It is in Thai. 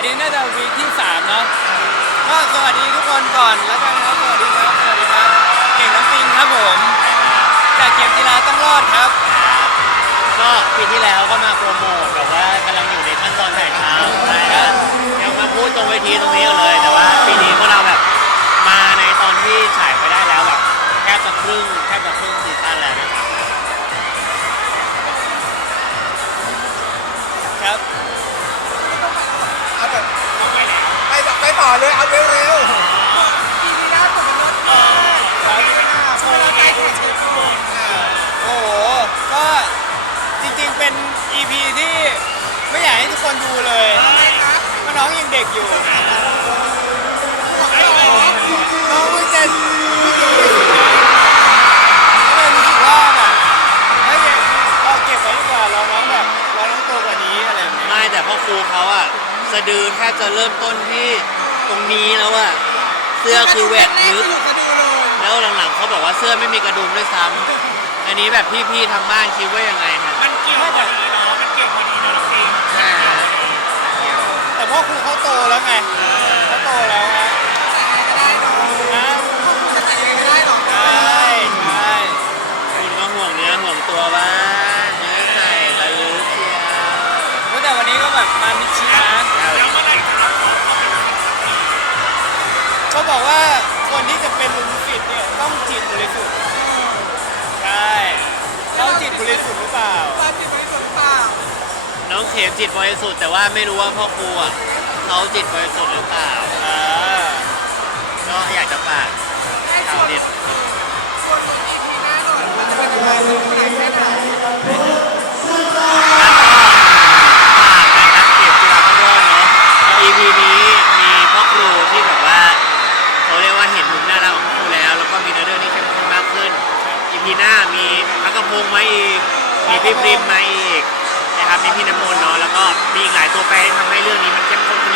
าจะวีคที่สามเนาะก็สวัสดีทุกคนก่อนแล้วกันครับสวัสดีครับสวัสดีครับ เก่งน้ำปิงครับผม จากเกมกีฬาต้องรอดครับ ก็ปีที่แล้วก็มาโปรโมทแบบว่ากำลังอยู่ในขั้นตอนถ่ายทำใช่ครับยังมาพูดตรงเวทีตรงนี้อยู่เลย แต่ว่าปีนี้พวกเราแบบมาในตอนที่ฉายไปได้แล้วแบบแทบจะครึ่งแทบจะครึ่งซีซั่นแล้วนะครับครับ EP ที่ไม่อยากให้ทุกคนดูเลยเพราะน้องยังเด็กอยู่ น้องเพิ่งจะก็เลยรู้สึกว่าแบบไม่ยเอาเก็บไว้ดีกว่าเราน้องแบบเราน้องโตกว่านี้อะไรแบบนี้ไม่แต่พ่อครูเขาอะสะดือแทบจะเริ่มต้นที่ตรงนี้แล้วอะเสื้อคือแหวกลึกแล้วหลังๆเขาบอกว่าเสื้อไม่มีกระดุมด้วยซ้ำอันนี้แบบพี่ๆทางบ้านคิดว่ายังไง เนื้อห่วงตัวบ้างเนื้อใส่ตะลึกเชียวแต่วันนี้ก็แบบมามิดชิดนะแล้วเมื่อไหร่เขาบอกว่าคนที่จะเป็นลุงจิตเนี่ยต้องจิตบริสุทธิ์ใช่เขาจิตบริสุทธิ์หรือเปล่าน้องเขมจิตบริสุทธิ์แต่ว่าไม่รู้ว่าพ่อครูอะเขาจิตบริสุทธิ์หรือเปล่าอ่าก็อยากจะฝาก พักกระพงมาอีก มีพี่ปริมมาอีกนะครับ มีพี่น้ำมนต์เนาะ แล้วก็มีอีกหลายตัวแปรที่ทำให้เรื่องนี้มันเข้มข้นขึ้น